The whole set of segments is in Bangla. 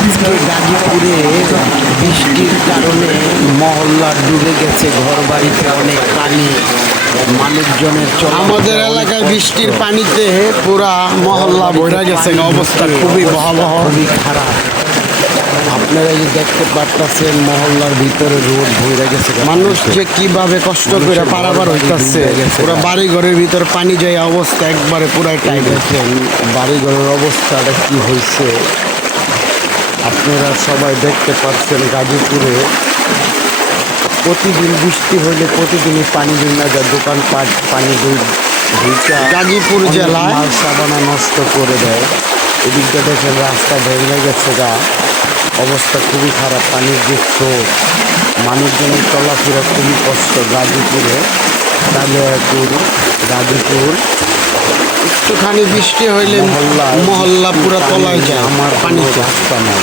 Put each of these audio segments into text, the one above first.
আজকে গাজীপুরে বৃষ্টির কারণে মহল্লা ডুবে গেছে, ঘর বাড়িতে অনেক পানি, মানুষজনের আমাদের এলাকায় বৃষ্টির পানিতে পুরা মহল্লা ভরে গেছে, অবস্থা খুবই ভয়াবহ, খুবই খারাপ। আপনারা যে দেখতে পারতেছেন মহল্লার ভিতরে রোড ভরে গেছে, মানুষ যে কিভাবে কষ্ট করে পারাবার হইতাছে, পুরা বাড়ি ঘরের ভিতরে পানি যায়, অবস্থা একবারে পুরাই টাইট। দেখেন বাড়িঘরের অবস্থাটা কি হয়েছে আপনারা সবাই দেখতে পাচ্ছেন। গাজীপুরে প্রতিদিন বৃষ্টি হলে প্রতিদিনই পানি জমে যায়, দোকানপাট পানি ঢুকা গাজীপুর জেলায় মাল সাবানা নষ্ট করে দেয়। এদিকটা দেখেন রাস্তা ভেঙে গেছে, অবস্থা খুবই খারাপ, পানির যে স্রোত, মানুষজনের চলাফেরা খুবই কষ্ট। গাজীপুরে কালিয়াকুর, গাজীপুর একটুখানি বৃষ্টি হইলে মহল্লায় মহল্লা পুরা তলায় যায় আমার পানিতে। রাস্তা নাই,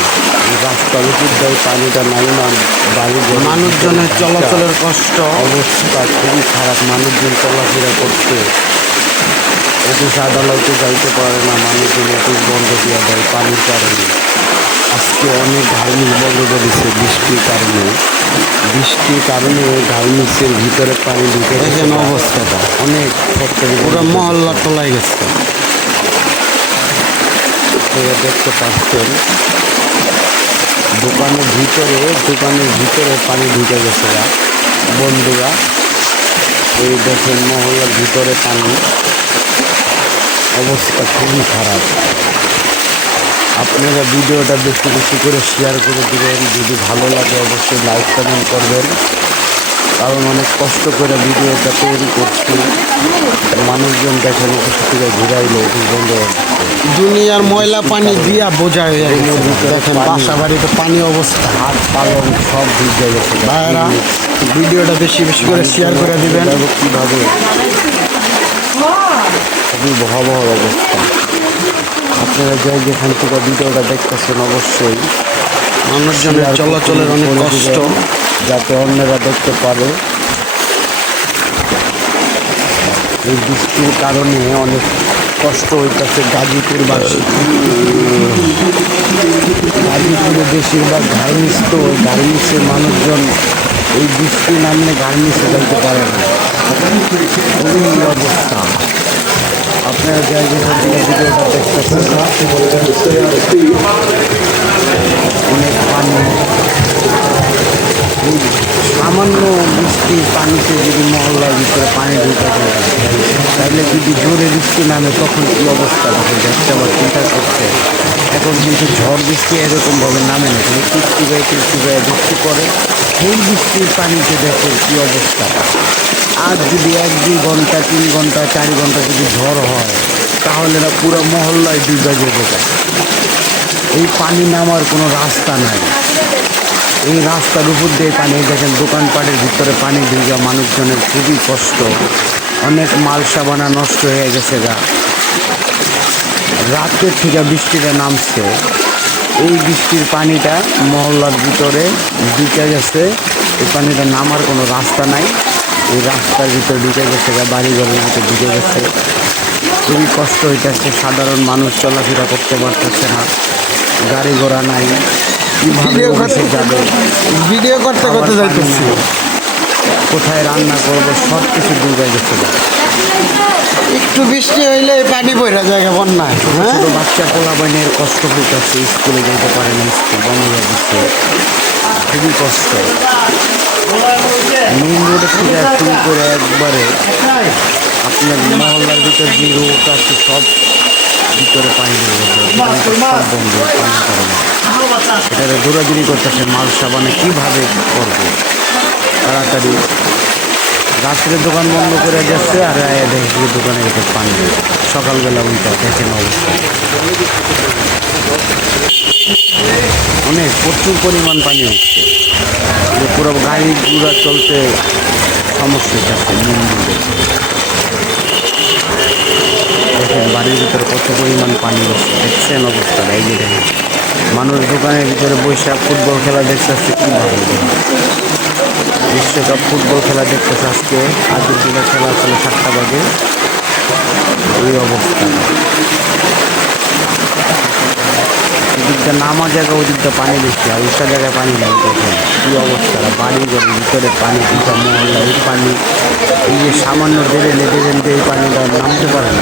রাস্তার উপর দিয়ে পানিটা নাই না, বাড়ি মানুষজনের চলাচলের কষ্ট, অবস্থা খুবই খারাপ। মানুষজন চলাফেরা করতে অফিস আদালতে যাইতে পারে না, মানুষজন অফিস বন্ধ দিয়ে দেয় পানির কারণে। আজকে অনেক গার্মেন্টস বন্ধ করেছে বৃষ্টির কারণে। বৃষ্টির কারণে গার্মেন্টসের ভিতরে পানি ঢুকে গেছে, অবস্থাটা অনেক ফ্যাক্টরি পুরো মহল্লা তলায় গেছে। আপনারা দেখতে পাচ্ছেন দোকানের ভিতরে পানি ঢুকে গেছে। বন্ধুরা এই দেখেন মহল্লার ভিতরে পানি, অবস্থা খুবই খারাপ। আপনারা ভিডিওটা বেশি বেশি করে শেয়ার করে দেবেন, যদি ভালো লাগে অবশ্যই লাইক কমেন্ট করবেন, কারণ অনেক কষ্ট করে ভিডিওটা তৈরি করছি। মানুষজন দেখেন অফিস থেকে ঘুরাইলো, অফিস বন্ধ হচ্ছে, দুনিয়ার ময়লা পানি দিয়া বোঝা হয়ে গেছে। দেখেন বাসা বাড়িতে পানি অবস্থা, হাত পালং সব ভিজে গেছে। ভাইয়েরা ভিডিওটা বেশি বেশি করে শেয়ার করে দিবেন। কীভাবে খুবই ভয়াবহ অবস্থা। আপনারা যেখান থেকে ভিডিওটা দেখতেছেন অবশ্যই মানুষজনের চলাচলের অনেক কষ্ট, যাতে অন্যরা দেখতে পারে। এই বৃষ্টির কারণে অনেক কষ্ট হইতেছে গাজীপুরবাসী। গাজীপুরে বেশিরভাগ গার্মেন্টস, তো গার্মেন্টসের মানুষজন এই বৃষ্টি নামলে গার্মেন্টসে যাইতে পারে না, খুবই অবস্থা। আপনারা যেখান থেকে ভিডিওটা দেখতেছেন অনেক পানি, সামান্য বৃষ্টির পানিতে যদি মহল্লার ভিতরে পানি ঢুকে যায়, তাহলে যদি জোরে বৃষ্টি নামে তখন কী অবস্থা হবে দেখতে আবার চিন্তা করছে। এখন কিন্তু ঝড় বৃষ্টি এরকমভাবে নামে না, কিন্তু টিপটিপায় বৃষ্টি পড়ে, সেই বৃষ্টির পানিতে দেখেন কী অবস্থা। আর যদি 1-2 ঘন্টা 3 ঘন্টা 4 ঘন্টা যদি ঝড় হয়, তাহলে না পুরো মহল্লায় ডুবে যাবে। এই পানি নামার কোনো রাস্তা নাই, এই রাস্তার উপর দিয়ে পানি, দেখেন দোকানপাটের ভিতরে পানি ঢুকে মানুষজনের খুবই কষ্ট, অনেক মাল সাবানা নষ্ট হয়ে গেছে। রাতের থেকে বৃষ্টিটা নামছে, এই বৃষ্টির পানিটা মহল্লার ভিতরে ঢুকে গেছে, এই পানিটা নামার কোনো রাস্তা নাই, এই রাস্তার ভিতরে ঢুকে গেছে, বাড়িঘরের ভিতরে ঢুকে গেছে, খুবই কষ্ট হইতেছে। সাধারণ মানুষ চলাফেরা করতে পারতেছে না, গাড়ি ঘোড়া নাই, কীভাবে অফিসে যাবে, ভিডিও করতে করতে যাইতেছি, কোথায় রান্না করবো, সব কিছু ডুবে গেছে। একটু বৃষ্টি হইলে পানি বইরা জায়গা বন্যায়। ছোটো বাচ্চা পোলাপাইনের কষ্ট হইতেছে, স্কুলে যেতে পারে না, স্কুল বন্ধ হয়ে দিচ্ছে, খুবই কষ্ট। মেইন রোডে থেকে শুরু করে একবারে আপনার মহল্লার ভিতরে যে রোড আছে সব ভিতরে পানি ঢুকে গেছে, সব বন্ধ পানি কারণে। এটারে দৌড়াদৌড়ি করতেছে, মাল সাবানে কীভাবে করবে তাড়াতাড়ি। রাত্রে দোকান বন্ধ করে যাচ্ছে, আর দেখি দোকানের ভিতরে পানি, সকালবেলা উল্টা দেখেন অবস্থা, অনেক প্রচুর পরিমাণ পানি হচ্ছে, যে পুরো গাড়ি ঘোড়া চলতে সমস্যা হচ্ছে। দেখেন বাড়ির ভিতরে কত পরিমাণ পানি হচ্ছে, দেখছেন অবস্থাটা। এই যে দেখেন মানুষ দোকানের ভিতরে বৈশাখ ফুটবল খেলা দেখতেছে, কীভাবে বিশ্বকাপ ফুটবল খেলা দেখতেছে। আজকে আর্জেন্টিনার খেলা আসলে 7টা বাজে, এই অবস্থা। এদিকটা নামা জায়গা ওদিকটা পানি বেশি আর ওইটা জায়গায় পানি নেই দেখেন কী অবস্থা বাড়ি ঘরের ভিতরে পানি দুটা মহল্লা এই পানি এই যে সামান্য ড্রেনে এই পানিটা নামতে পারে না